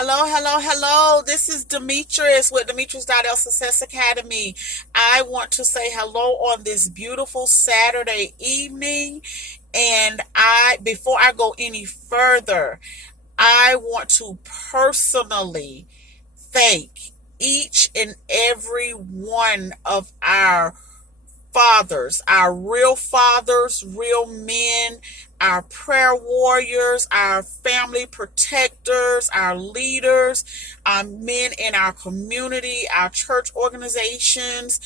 Hello, hello, hello. This is Demetrius with Demetrius.L Success Academy. I want to say hello on this beautiful Saturday evening. And before I go any further, I want to personally thank each and every one of our fathers, real men, our prayer warriors, our family protectors, our leaders, men in our community, our church organizations.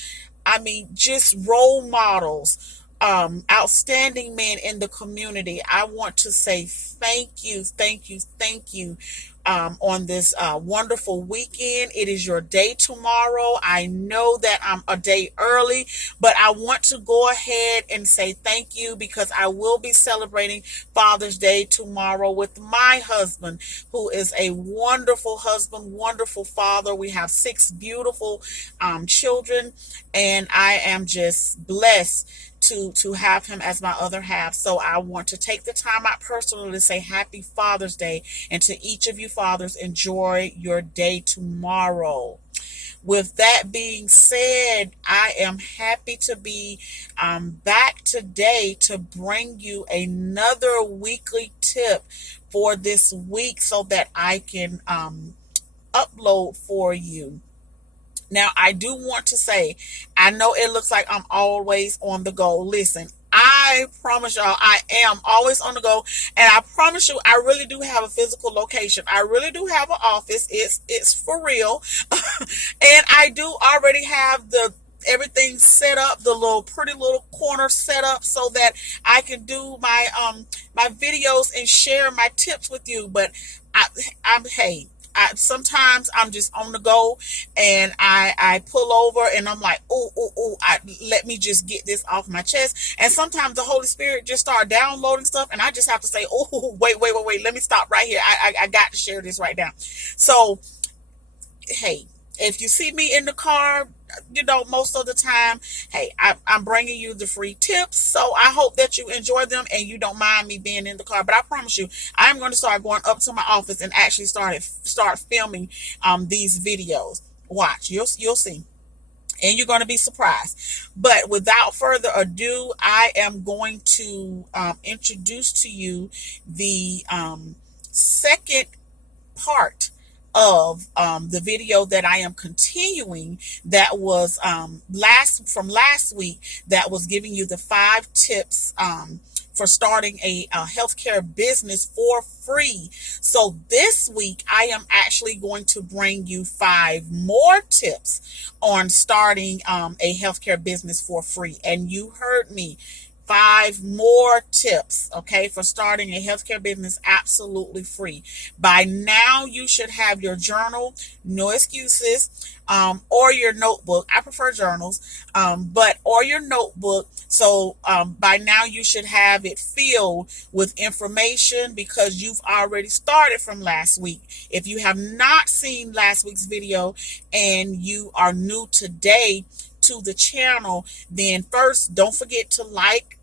I mean, just role models, outstanding men in the community. I want to say thank you, thank you, thank you on this wonderful weekend. It is your day tomorrow. I know that I'm a day early, but I want to go ahead and say thank you because I will be celebrating Father's Day tomorrow with my husband, who is a wonderful husband, wonderful father. We have six beautiful children, and I am just blessed to have him as my other half. So I want to take the time out personally to say happy Father's Day, and to each of you fathers, enjoy your day tomorrow. With that being said, I am happy to be back today to bring you another weekly tip for this week so that I can upload for you. Now, I do want to say, I know it looks like I'm always on the go. Listen, I promise y'all, I am always on the go, and I promise you, I really do have a physical location. I really do have an office. It's for real, and I do already have the everything set up, the little pretty little corner set up so that I can do my videos and share my tips with you. But I, I'm hey. Sometimes I'm just on the go, and I pull over and I'm like, let me just get this off my chest. And sometimes the Holy Spirit just start downloading stuff, and I just have to say, oh, wait, let me stop right here. I got to share this right now. So, hey, if you see me in the car, most of the time, hey, I'm bringing you the free tips. So I hope that you enjoy them and you don't mind me being in the car. But I promise you, I'm going to start going up to my office and actually start filming these videos. Watch, you'll see. And you're going to be surprised. But without further ado, I am going to introduce to you the second part of the video that I am continuing, that was last week, that was giving you the 5 tips for starting a healthcare business for free. So this week I am actually going to bring you 5 more tips on starting a healthcare business for free. And you heard me, 5 more tips, okay, for starting a healthcare business absolutely free. By now, you should have your journal, no excuses, or your notebook. I prefer journals, or your notebook. So by now, you should have it filled with information because you've already started from last week. If you have not seen last week's video and you are new today to the channel, then first, don't forget to like,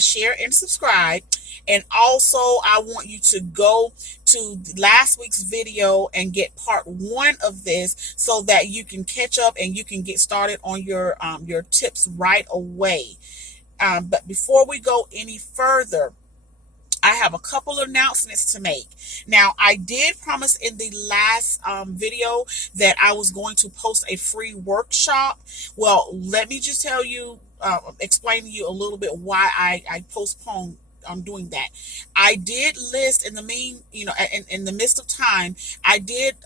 share, and subscribe. And also, I want you to go to last week's video and get part 1 of this so that you can catch up and you can get started on your tips right away. But before we go any further, I have a couple of announcements to make. Now, I did promise in the last video that I was going to post a free workshop. Well, let me just tell you, explain to you a little bit why I postponed doing that. I did list in the midst of time, I did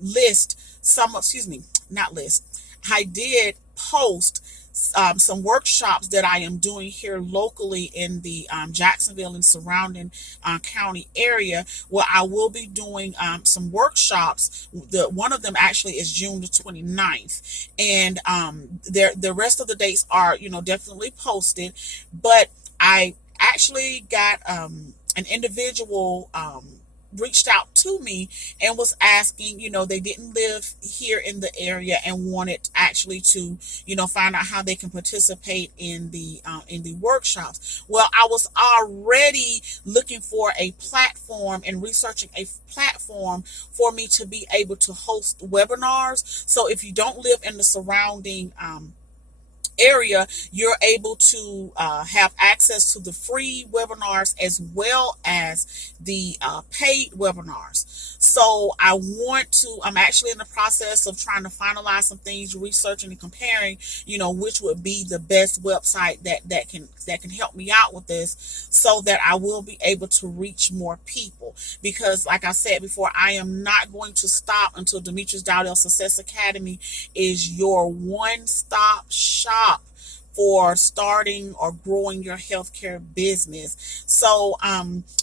list some, excuse me, not list. I did post some workshops that I am doing here locally in the Jacksonville and surrounding county area, where I will be doing some workshops. One of them actually is June the 29th, and the rest of the dates are definitely posted. But I actually got an individual reached out to me and was asking, they didn't live here in the area and wanted actually to, find out how they can participate in the workshops. Well, I was already looking for a platform and researching a platform for me to be able to host webinars. So if you don't live in the surrounding area, you're able to have access to the free webinars as well as the paid webinars. So I'm actually in the process of trying to finalize some things, researching and comparing, which would be the best website that can help me out with this, so that I will be able to reach more people. Because like I said before, I am not going to stop until Demetrius Dowdell Success Academy is your one-stop shop for starting or growing your healthcare business. So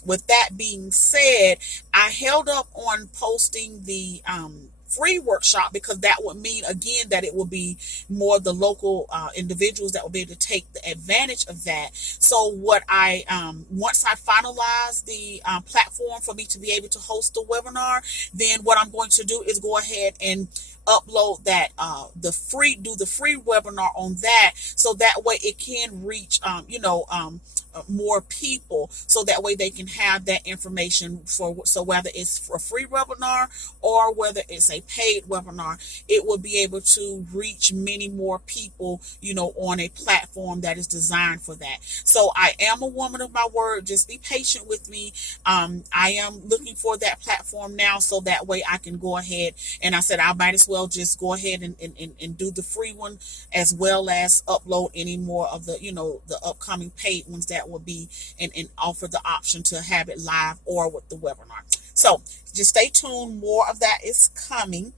with that being said, I held up on posting the free workshop, because that would mean, again, that it will be more the local individuals that will be able to take the advantage of that. So what once I finalize the platform for me to be able to host the webinar, then what I'm going to do is go ahead and upload that do the free webinar on that, so that way it can reach more people, so that way they can have that information so whether it's for a free webinar or whether it's a paid webinar, it will be able to reach many more people, on a platform that is designed for that. So I am a woman of my word. Just be patient with me. I am looking for that platform now, so that way I can go ahead, and I said I might as well just go ahead and do the free one, as well as upload any more of the the upcoming paid ones that will be and offer the option to have it live or with the webinar. So just stay tuned. More of that is coming.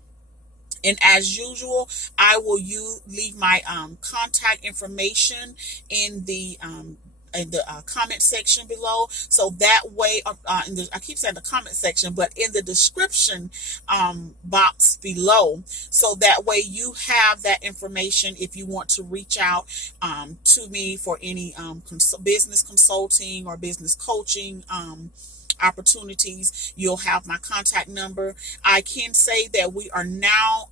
And as usual, I will leave my contact information in the comment section below, so that way I keep saying the comment section, but in the description box below, so that way you have that information if you want to reach out to me for any business consulting or business coaching opportunities. You'll have my contact number. I can say that we are now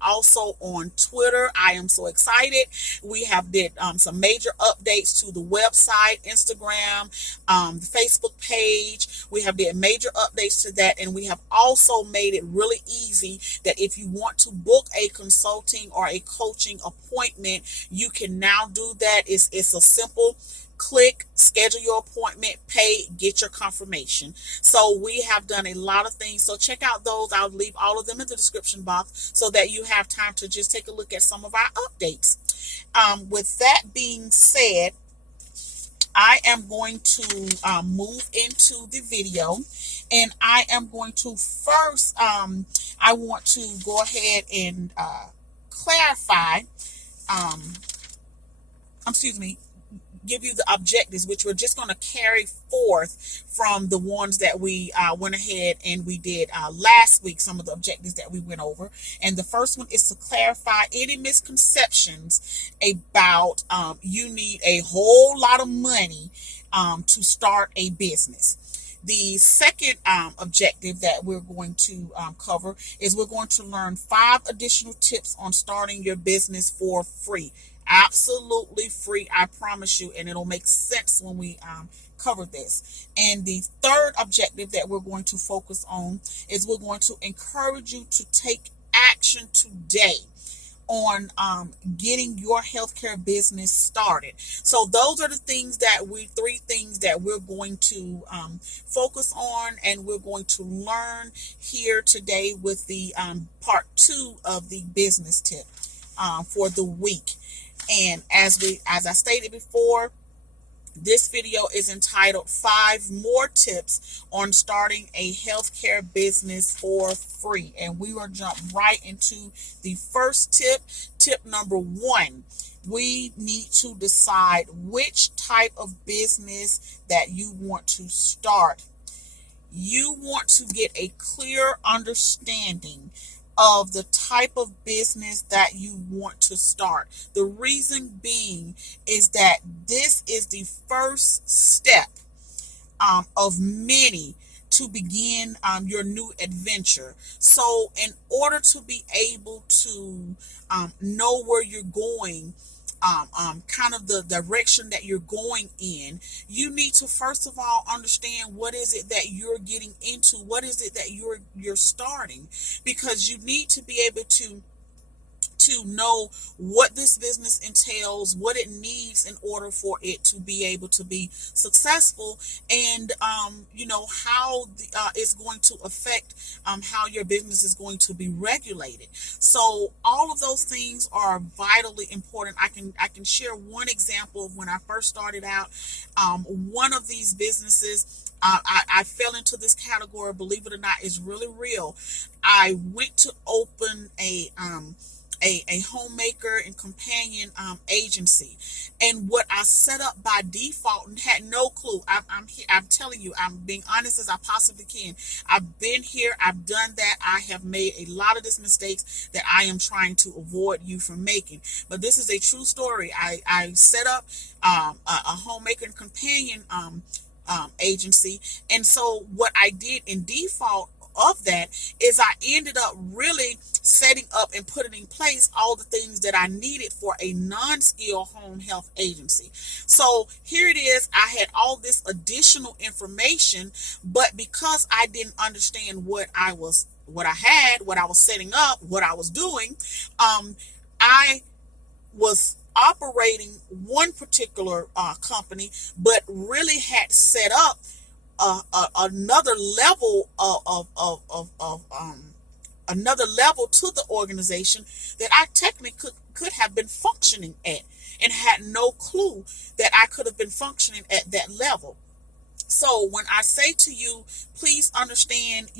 also on Twitter. I am so excited. We have did some major updates to the website, Instagram, the Facebook page. We have did major updates to that, and we have also made it really easy that if you want to book a consulting or a coaching appointment, you can now do that. It's a simple click, schedule your appointment, pay, get your confirmation. So we have done a lot of things. So check out those. I'll leave all of them in the description box so that you have time to just take a look at some of our updates. With that being said, I am going to move into the video, and I am going to first, I want to go ahead and clarify, give you the objectives, which we're just going to carry forth from the ones that we went ahead and we did last week, some of the objectives that we went over. And the first one is to clarify any misconceptions about you need a whole lot of money to start a business. The second objective that we're going to cover is we're going to learn 5 additional tips on starting your business for free. Absolutely free, I promise you, and it'll make sense when we cover this. And the third objective that we're going to focus on is we're going to encourage you to take action today on getting your healthcare business started. So those are the things that 3 things that we're going to focus on, and we're going to learn here today with the part 2 of the business tip for the week. And as I stated before, this video is entitled 5 More Tips on Starting a Healthcare Business for Free. And we will jump right into the first tip. Tip number 1. We need to decide which type of business that you want to start. You want to get a clear understanding of the type of business that you want to start. The reason being is that this is the first step of many to begin your new adventure. So in order to be able to know where you're going, kind of the direction that you're going in, you need to first of all understand what is it that you're getting into, what is it that you're starting, because you need to be able to know what this business entails, what it needs in order for it to be able to be successful, and how it's going to affect how your business is going to be regulated. So all of those things are vitally important. I can share one example of when I first started out. One of these businesses, I fell into this category, believe it or not, is really real. I went to open a homemaker and companion agency, and what I set up by default and had no clue. I'm telling you, I'm being honest as I possibly can. I've been here, I've done that, I have made a lot of these mistakes that I am trying to avoid you from making. But this is a true story. I set up a homemaker and companion agency, and so what I did in default of that is I ended up really setting up and putting in place all the things that I needed for a non-skill home health agency. So here it is, I had all this additional information, but because I didn't understand what I was setting up, what I was doing, I was operating one particular company, but really had set up another level of another level to the organization that I technically could have been functioning at, and had no clue that I could have been functioning at that level. So when I say to you, please understand,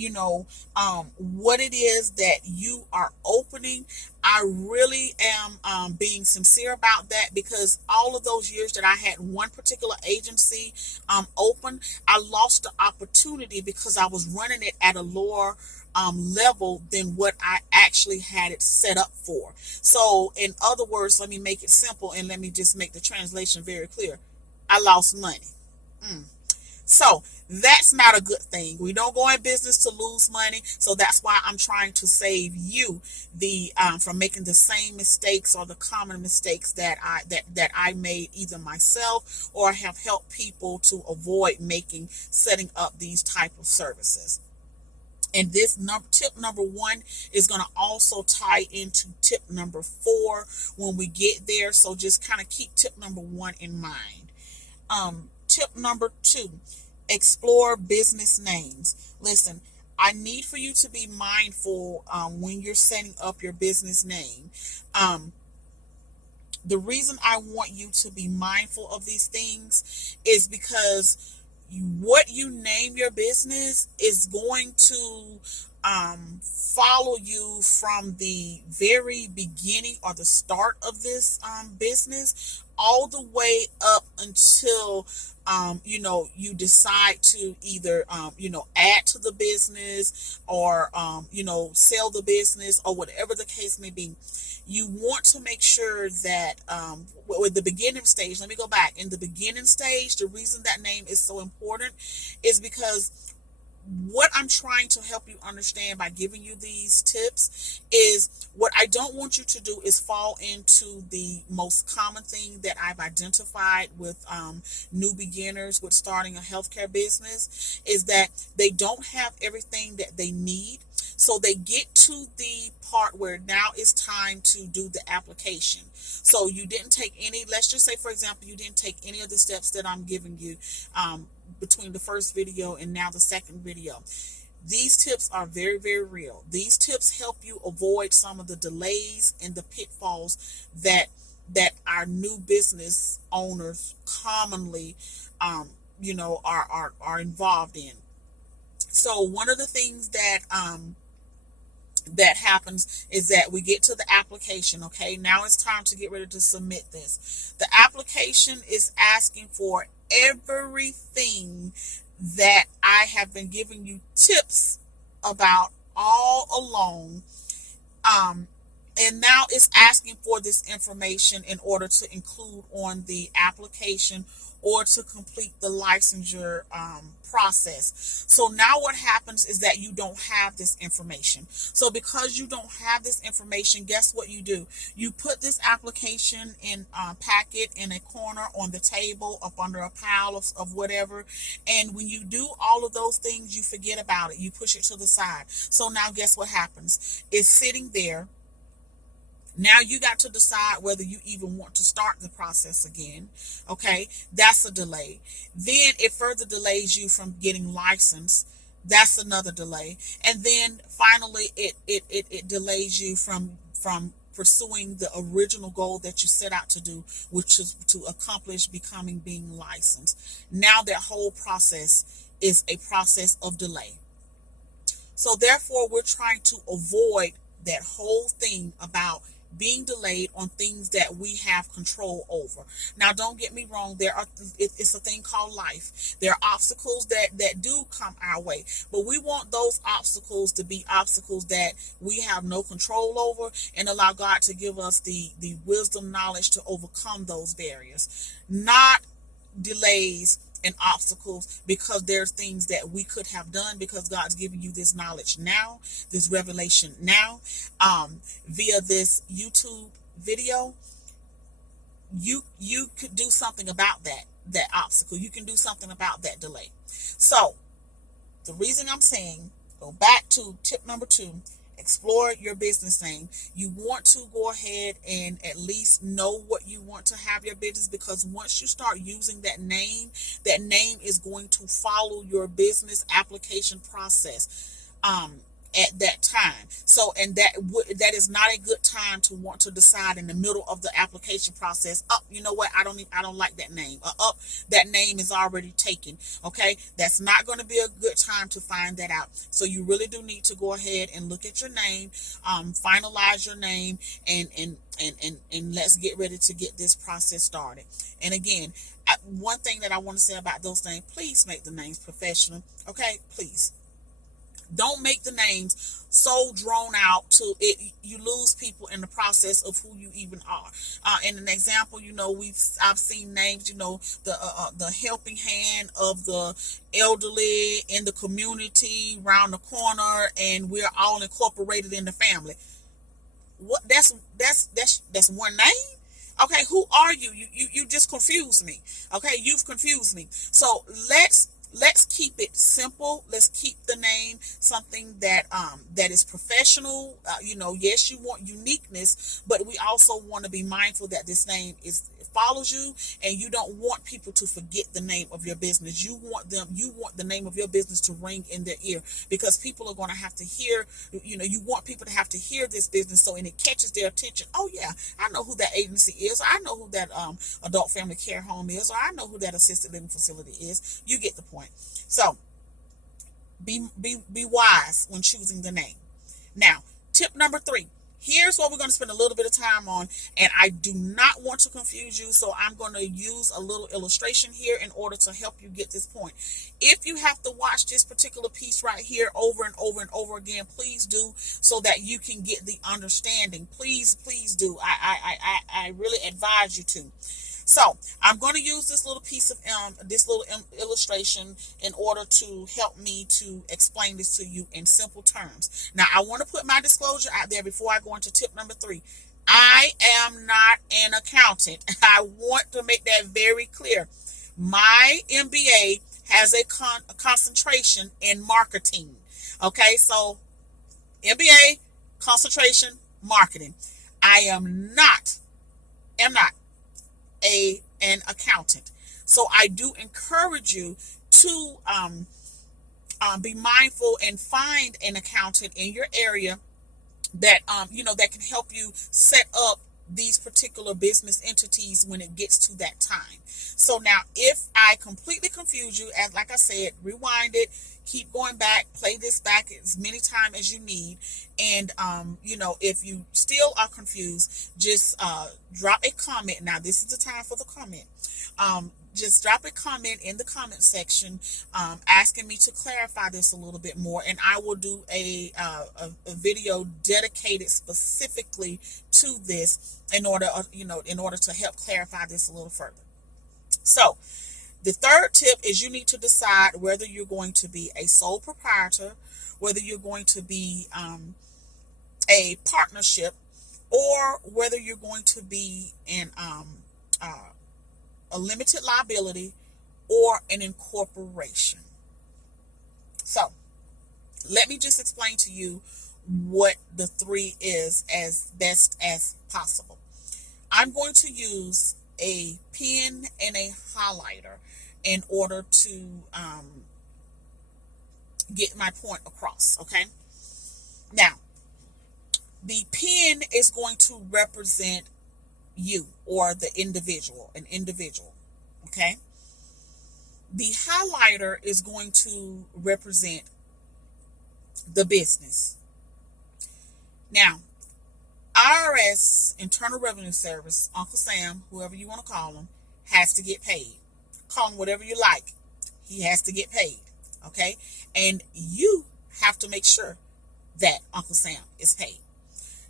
what it is that you are opening. I really am being sincere about that, because all of those years that I had one particular agency open, I lost the opportunity because I was running it at a lower level than what I actually had it set up for. So in other words, let me make it simple and let me just make the translation very clear. I lost money. So that's not a good thing. We don't go in business to lose money. So that's why I'm trying to save you from making the same mistakes or the common mistakes that I made either myself or have helped people to avoid making, setting up these type of services. And this tip number 1 is going to also tie into tip number 4 when we get there. So just kind of keep tip number 1 in mind. Tip number 2, explore business names. Listen, I need for you to be mindful when you're setting up your business name. The reason I want you to be mindful of these things is because what you name your business is going to follow you from the very beginning or the start of this business all the way up until you decide to either add to the business or sell the business or whatever the case may be. You want to make sure that with the beginning stage, let me go back. In the beginning stage, the reason that name is so important is because what I'm trying to help you understand by giving you these tips is what I don't want you to do is fall into the most common thing that I've identified with new beginners with starting a healthcare business, is that they don't have everything that they need. So they get to the part where now it's time to do the application. So you didn't take any, let's just say, for example, you didn't take any of the steps that I'm giving you between the first video and now the second video. These tips are very, very real. These tips help you avoid some of the delays and the pitfalls that our new business owners commonly are involved in. So one of the things that happens is that we get to the application. Okay, now it's time to get ready to submit this. The application is asking for everything that I have been giving you tips about all along. And now it's asking for this information in order to include on the application or to complete the licensure process. So now what happens is that you don't have this information. So because you don't have this information, guess what you do? You put this application in packet in a corner on the table up under a pile of whatever. And when you do all of those things, you forget about it. You push it to the side. So now guess what happens? It's sitting there. Now you got to decide whether you even want to start the process again. Okay, that's a delay. Then it further delays you from getting licensed. That's another delay. And then finally it delays you from pursuing the original goal that you set out to do, which is to accomplish being licensed. Now that whole process is a process of delay. So therefore, we're trying to avoid that whole thing about being delayed on things that we have control over. Now, don't get me wrong. It's a thing called life. There are obstacles that do come our way, but we want those obstacles to be obstacles that we have no control over, and allow God to give us the wisdom, knowledge to overcome those barriers, not delays and obstacles because there's things that we could have done, because God's giving you this knowledge now, this revelation now, via this YouTube video. You could do something about that obstacle. You can do something about that delay. So the reason I'm saying, go back to tip number 2, explore your business name. You want to go ahead and at least know what you want to have your business, because once you start using that name is going to follow your business application process at that time. So, and that is not a good time to want to decide in the middle of the application process, you know what, I don't like that name, that name is already taken. Okay, that's not going to be a good time to find that out. So you really do need to go ahead and look at your name, finalize your name, and let's get ready to get this process started. And again, one thing that I want to say about those names, please make the names professional. Okay, please. Don't make the names so drawn out to it. You lose people in the process of who you even are. In an example, I've seen names, the helping hand of the elderly in the community around the corner, and we're all incorporated in the family. What? That's one name. Okay, who are you? You just confused me. Okay, you've confused me. So let's keep it simple. Let's keep the name something that is professional. Yes, you want uniqueness, but we also want to be mindful that this name follows you, and you don't want people to forget the name of your business. You want the name of your business to ring in their ear, because people are going to have to hear, you want people to have to hear this business, and it catches their attention. Oh yeah, I know who that agency is, or I know who that adult family care home is, or I know who that assisted living facility is. You get the point. So be wise when choosing the name. Now, tip number 3. Here's what we're going to spend a little bit of time on, and I do not want to confuse you, so I'm going to use a little illustration here in order to help you get this point. If you have to watch this particular piece right here over and over and over again, please do, so that you can get the understanding. Please do. I really advise you to. So I'm going to use this little piece of illustration in order to help me to explain this to you in simple terms. Now, I want to put my disclosure out there before I go into tip number 3. I am not an accountant. I want to make that very clear. My MBA has a concentration in marketing. Okay, so MBA, concentration, marketing. I am not an accountant. So I do encourage you to be mindful and find an accountant in your area that that can help you set up these particular business entities when it gets to that time. So now, if I completely confuse you, as like I said, rewind it, keep going back, play this back as many times as you need. And, if you still are confused, just drop a comment. Now, this is the time for the comment. Just drop a comment in the comment section asking me to clarify this a little bit more, and I will do a video dedicated specifically to this in order to help clarify this a little further. So The third tip is you need to decide whether you're going to be a sole proprietor, whether you're going to be a partnership, or whether you're going to be in a limited liability or an incorporation. So let me just explain to you what the three is as best as possible. I'm going to use a pen and a highlighter in order to get my point across, okay? Now, the pen is going to represent you or the individual, an individual, okay? The highlighter is going to represent the business. Now, IRS, Internal Revenue Service, Uncle Sam, whoever you want to call him, has to get paid. Call him whatever you like. He has to get paid, okay? And you have to make sure that Uncle Sam is paid.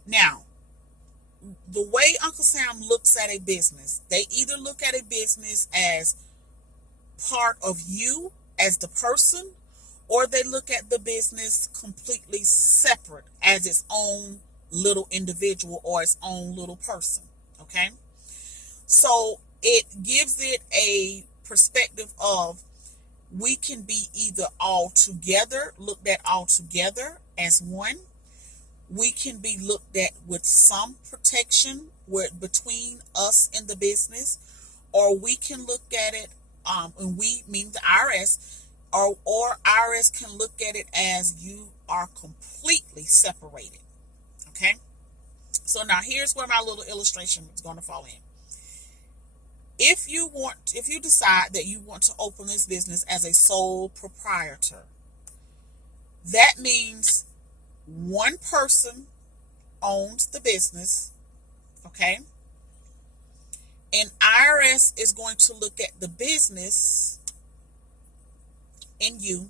Now, the way Uncle Sam looks at a business, they either look at a business as part of you as the person, or they look at the business completely separate as its own little individual or its own little person, okay? So it gives it a perspective of we can be either all together, looked at all together as one. We can be looked at with some protection between us and the business, or we can look at it, and we mean the IRS, or IRS can look at it as you are completely separated. Okay? So now here's where my little illustration is going to fall in. If you decide that you want to open this business as a sole proprietor, that means one person owns the business, okay? And IRS is going to look at the business and you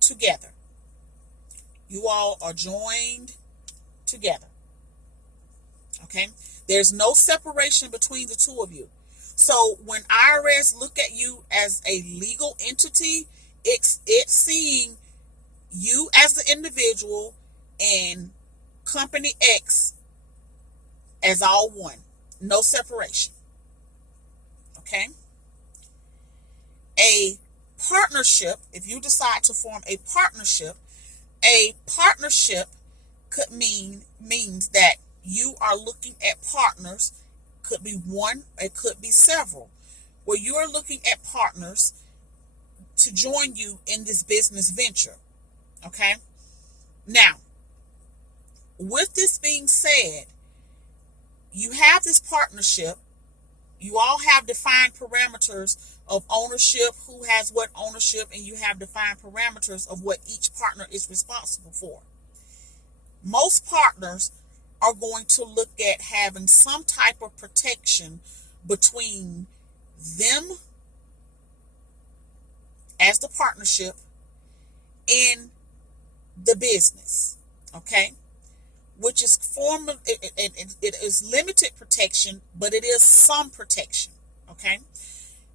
together. You all are joined together, okay? There's no separation between the two of you. So when IRS look at you as a legal entity, it's seeing you as the individual and company X as all one. No separation. Okay? A partnership, if you decide to form a partnership could means that you are looking at partners. Could be one, it could be several, where you are looking at partners to join you in this business venture. Okay? Now, with this being said, you have this partnership. You all have defined parameters of ownership, who has what ownership, and you have defined parameters of what each partner is responsible for. Most partners are going to look at having some type of protection between them as the partnership and the business, okay? Which is it is limited protection, but it is some protection, okay?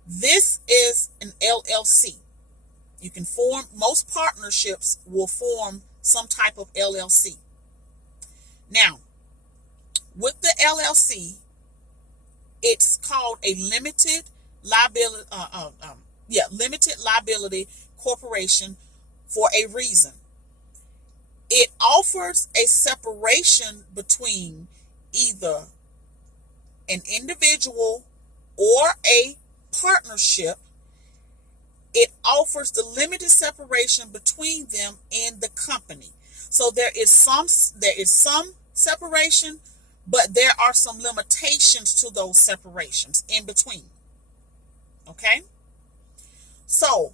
This is an LLC. You can form, most partnerships will form some type of LLC. Now, with the LLC, it's called a limited liability corporation for a reason. It offers a separation between either an individual or a partnership. It offers the limited separation between them and the company. So there is some separation, but there are some limitations to those separations in between. Okay? So,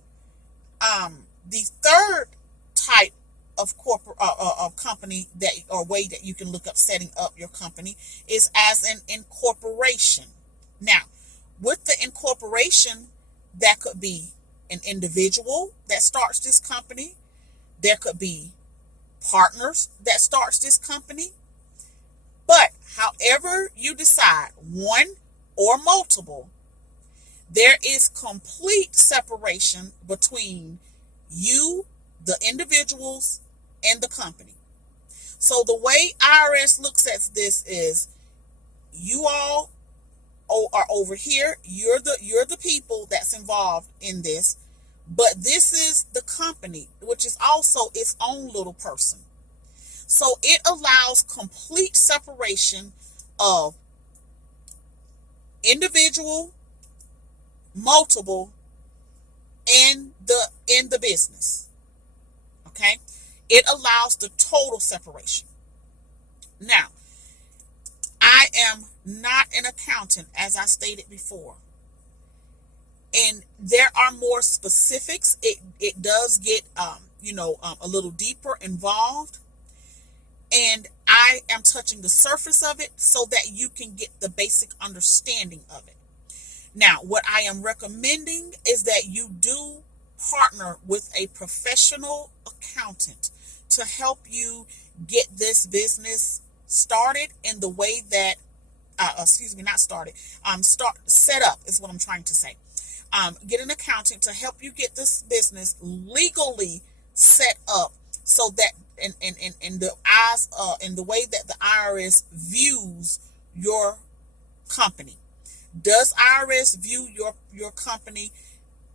the third type of corporate of company that or way that you can look up setting up your company is as an incorporation. Now, with the incorporation, that could be an individual that starts this company. There could be partners that starts this company. But however you decide, one or multiple, There is complete separation between you, the individuals, and the company. So the way IRS looks at this is you all are over here. You're the people that's involved in this, but this is the company, which is also its own little person. So it allows complete separation of individual, multiple, in the business. Okay? It allows the total separation. Now, I am not an accountant, as I stated before. And there are more specifics. It does get a little deeper involved. And I am touching the surface of it so that you can get the basic understanding of it. Now, what I am recommending is that you do partner with a professional accountant to help you get this business started in the way that, not started, set up is what I'm trying to say. Get an accountant to help you get this business legally set up so that in the eyes, in the way that the IRS views your company. Does IRS view your company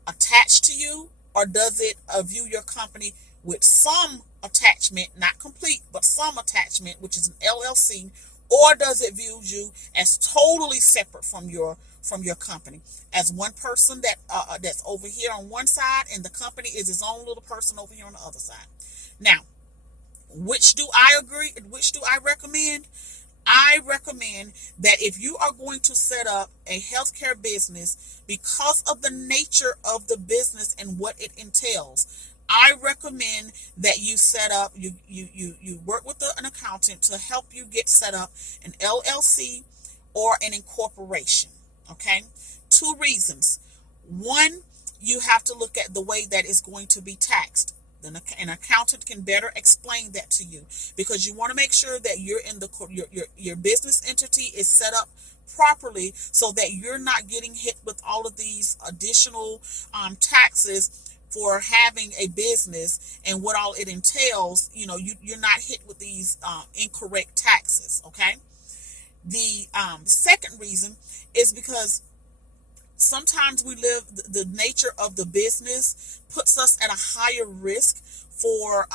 attached to you, or does it view your company with some attachment, not complete, but some attachment, which is an LLC, or does it view you as totally separate from your company, as one person that's over here on one side, and the company is his own little person over here on the other side? Now, which do I agree and which do I recommend? I recommend that if you are going to set up a healthcare business, because of the nature of the business and what it entails, I recommend that you set up, you work with an accountant to help you get set up an LLC or an incorporation. Okay? 2 reasons. 1, you have to look at the way that it's going to be taxed. Then an accountant can better explain that to you, because you want to make sure that you're in your business entity is set up properly so that you're not getting hit with all of these additional taxes for having a business and what all it entails. You're not hit with these incorrect taxes. Okay. The second reason is because sometimes the nature of the business puts us at a higher risk for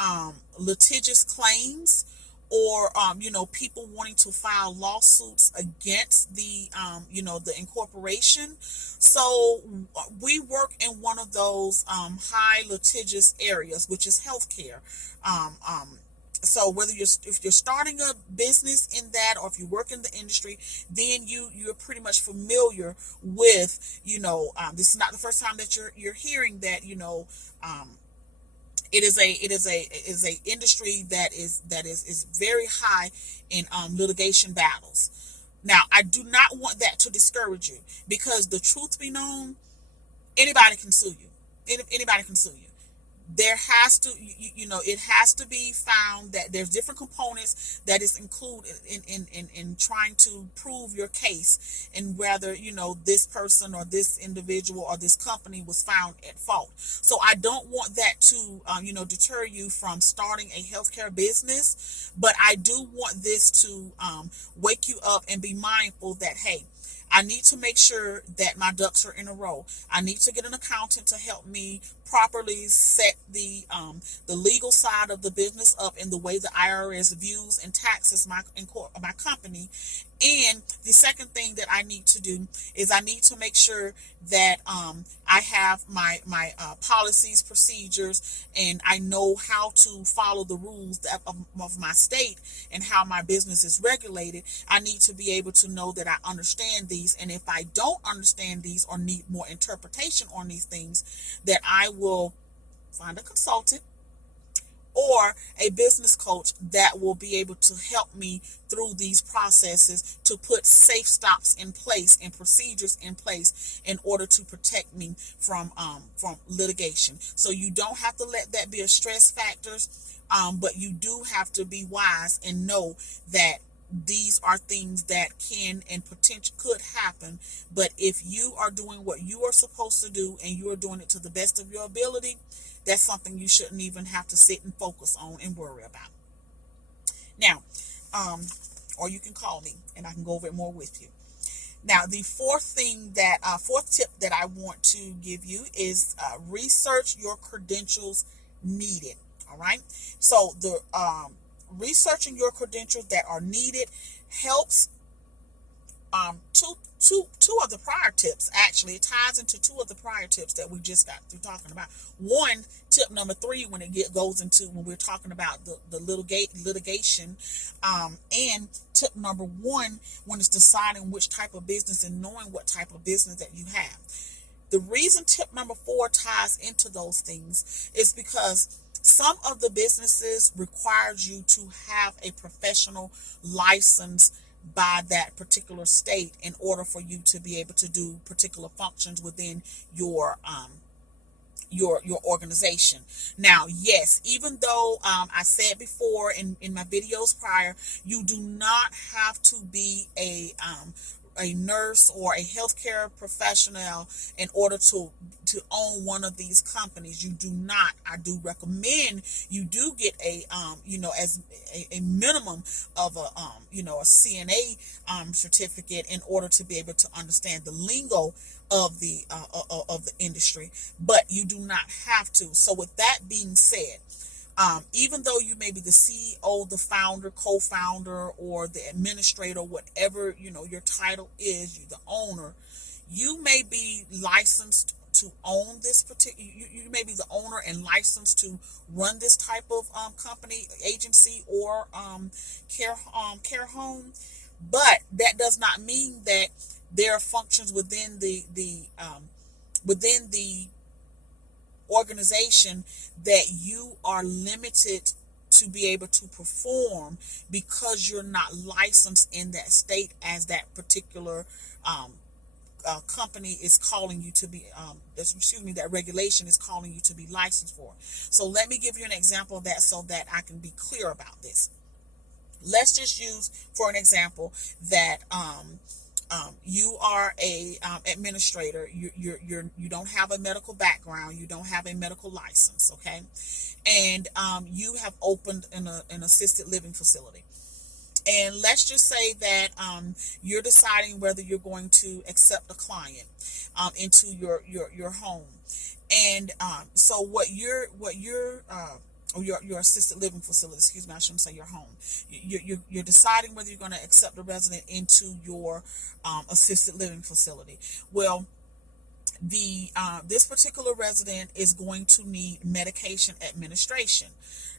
litigious claims, or people wanting to file lawsuits against the incorporation. So we work in one of those high litigious areas, which is healthcare. So whether if you're starting a business in that, or if you work in the industry, then you're pretty much familiar with, this is not the first time that you're hearing that, it is a industry that is very high in litigation battles. Now, I do not want that to discourage you, because the truth be known, anybody can sue you. Anybody can sue you. There has to, it has to be found that there's different components that is included in trying to prove your case, and whether, this person or this individual or this company was found at fault. So I don't want that to, deter you from starting a healthcare business, but I do want this to wake you up and be mindful that, hey, I need to make sure that my ducks are in a row. I need to get an accountant to help me properly set the legal side of the business up in the way the IRS views and taxes my company. And the second thing that I need to do is I need to make sure that I have my policies, procedures, and I know how to follow the rules of my state and how my business is regulated. I need to be able to know that I understand these, and if I don't understand these or need more interpretation on these things, that I will find a consultant or a business coach that will be able to help me through these processes to put safe stops in place and procedures in place in order to protect me from litigation. So you don't have to let that be a stress factor, but you do have to be wise and know that these are things that can and potential could happen. But if you are doing what you are supposed to do and you are doing it to the best of your ability, that's something you shouldn't even have to sit and focus on and worry about. Now, or you can call me and I can go over it more with you. Now, the fourth tip that I want to give you is research your credentials needed. All right. So the researching your credentials that are needed helps two of the prior tips. Actually, it ties into two of the prior tips that we just got through talking about. One, tip number 3, when it goes into when we're talking about the litigation, and tip number 1, when it's deciding which type of business and knowing what type of business that you have. The reason tip number 4 ties into those things is because some of the businesses requires you to have a professional license by that particular state in order for you to be able to do particular functions within your organization. Now, yes, even though I said before in my videos prior, you do not have to be a nurse or a healthcare professional in order to own one of these companies. You do not. I do recommend you do get a as a minimum of a a CNA certificate in order to be able to understand the lingo of the industry, but you do not have to. So with that being said, even though you may be the CEO, the founder, co-founder, or the administrator, whatever your title is, you the owner, you may be licensed to own this particular. You may be the owner and licensed to run this type of company, agency, or care home, but that does not mean that there are functions within the organization that you are limited to be able to perform because you're not licensed in that state as that particular company is calling you to be that regulation is calling you to be licensed for. So let me give you an example of that so that I can be clear about this. Let's just use for an example that you are a administrator. You don't have a medical background. You don't have a medical license. Okay, and you have opened an assisted living facility. And let's just say that you're deciding whether you're going to accept a client into your home. And so what your assisted living facility, excuse me, I shouldn't say your home. You're deciding whether you're going to accept a resident into your assisted living facility. Well, this particular resident is going to need medication administration.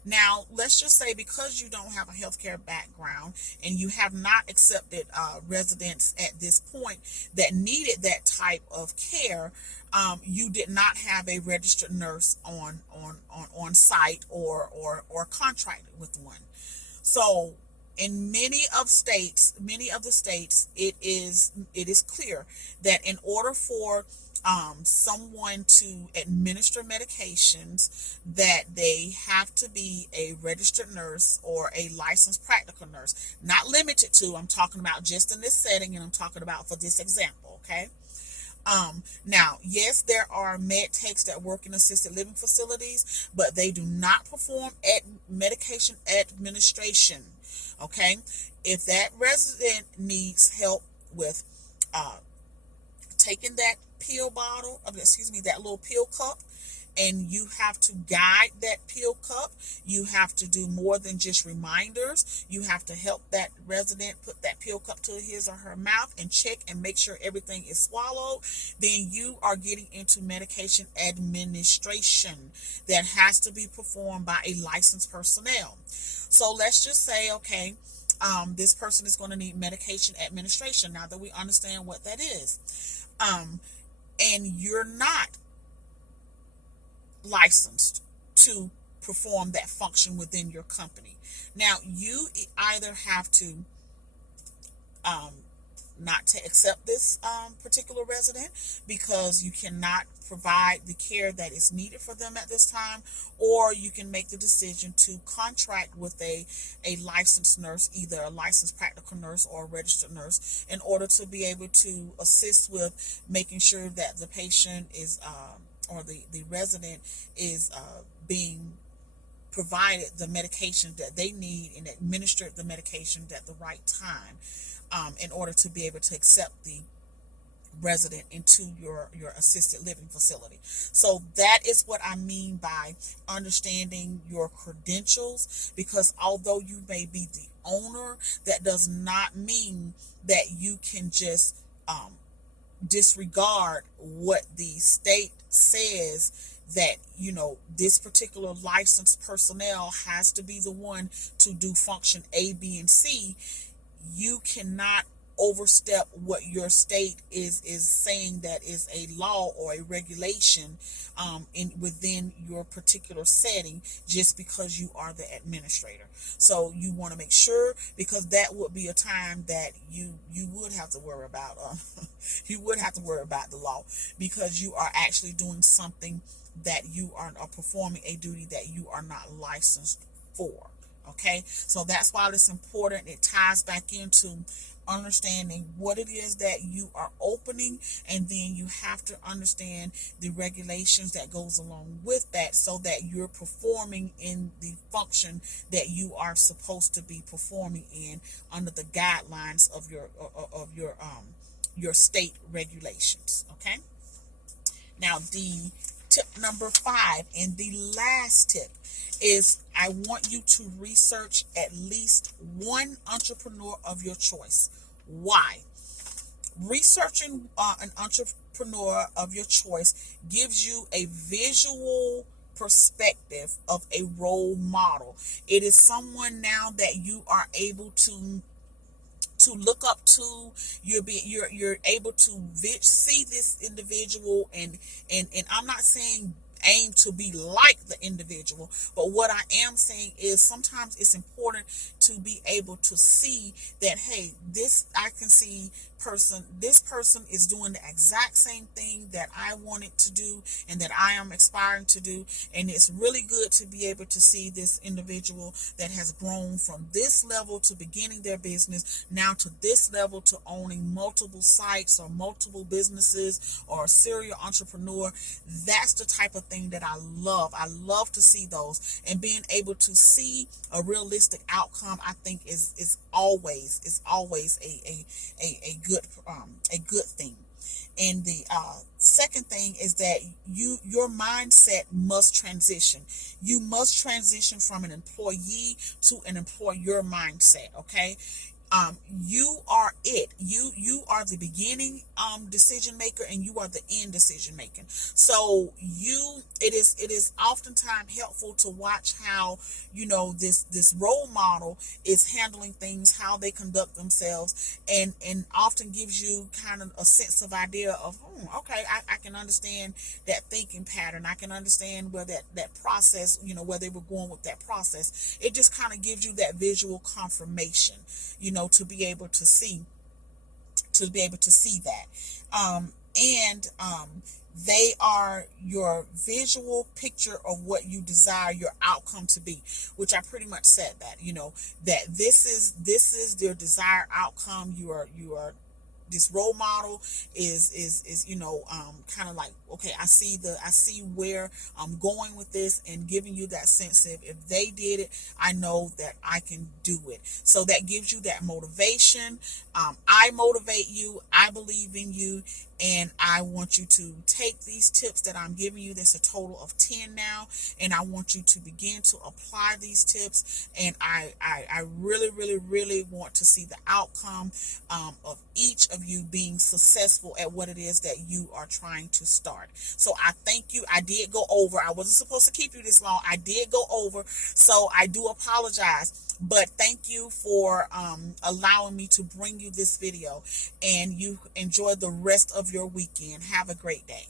Now, let's just say because you don't have a healthcare background and you have not accepted residents at this point that needed that type of care, you did not have a registered nurse on site or contracted with one. So in many of the states, it is clear that in order for someone to administer medications, that they have to be a registered nurse or a licensed practical nurse. Not limited to, I'm talking about just in this setting, and I'm talking about for this example, okay? Now, yes, there are med techs that work in assisted living facilities, but they do not perform medication administration, okay? If that resident needs help with taking that pill bottle, that little pill cup, and you have to guide that pill cup, you have to do more than just reminders. You have to help that resident put that pill cup to his or her mouth and check and make sure everything is swallowed. Then you are getting into medication administration that has to be performed by a licensed personnel. So let's just say, okay, this person is going to need medication administration. Now that we understand what that is, and you're not licensed to perform that function within your company. Now, you either have to not to accept this particular resident because you cannot provide the care that is needed for them at this time, or you can make the decision to contract with a licensed nurse, either a licensed practical nurse or a registered nurse, in order to be able to assist with making sure that the patient is or the resident is being provided the medication that they need and administered the medication at the right time, in order to be able to accept the resident into your assisted living facility. So that is what I mean by understanding your credentials, because although you may be the owner, that does not mean that you can just disregard what the state says, that this particular licensed personnel has to be the one to do function A, B, and C. You cannot overstep what your state is saying that is a law or a regulation within your particular setting, just because you are the administrator. So you want to make sure, because that would be a time that you would have to worry about you would have to worry about the law, because you are actually doing something that you are performing a duty that you are not licensed for. Okay, so that's why it's important. It ties back into understanding what it is that you are opening, and then you have to understand the regulations that goes along with that, so that you're performing in the function that you are supposed to be performing in under the guidelines of your state regulations. Okay, now the tip number 5 and the last tip is, I want you to research at least one entrepreneur of your choice. Why? Researching an entrepreneur of your choice gives you a visual perspective of a role model. It is someone now that you are able to look up to. You're able to see this individual, and I'm not saying aim to be like the individual, but what I am saying is sometimes it's important to be able to see that, hey, I can see this person is doing the exact same thing that I wanted to do and that I am aspiring to do. And it's really good to be able to see this individual that has grown from this level to beginning their business, now to this level to owning multiple sites or multiple businesses, or a serial entrepreneur. That's the type of thing that I love. I love to see those, and being able to see a realistic outcome, I think is always a good thing. And the second thing is that your mindset must transition. You must transition from an employee to an employer mindset. Okay. You are it. You are the beginning decision maker, and you are the end decision maker. So it is oftentimes helpful to watch how this role model is handling things, how they conduct themselves, and often gives you kind of a sense of idea of, okay, I can understand that thinking pattern. I can understand where that process, where they were going with that process. It just kind of gives you that visual confirmation, to be able to see that. They are your visual picture of what you desire your outcome to be, which I pretty much said that, that this is their desired outcome. You are this role model is kind of like, okay, I see where I'm going with this, and giving you that sense of, if they did it, I know that I can do it. So that gives you that motivation. I motivate you. I believe in you. And I want you to take these tips that I'm giving you. There's a total of 10 now. And I want you to begin to apply these tips. And I really, really, really want to see the outcome of each of you being successful at what it is that you are trying to start. So I thank you. I did go over. I wasn't supposed to keep you this long. I did go over. So I do apologize. But thank you for allowing me to bring you this video, and you enjoy the rest of your weekend. Have a great day.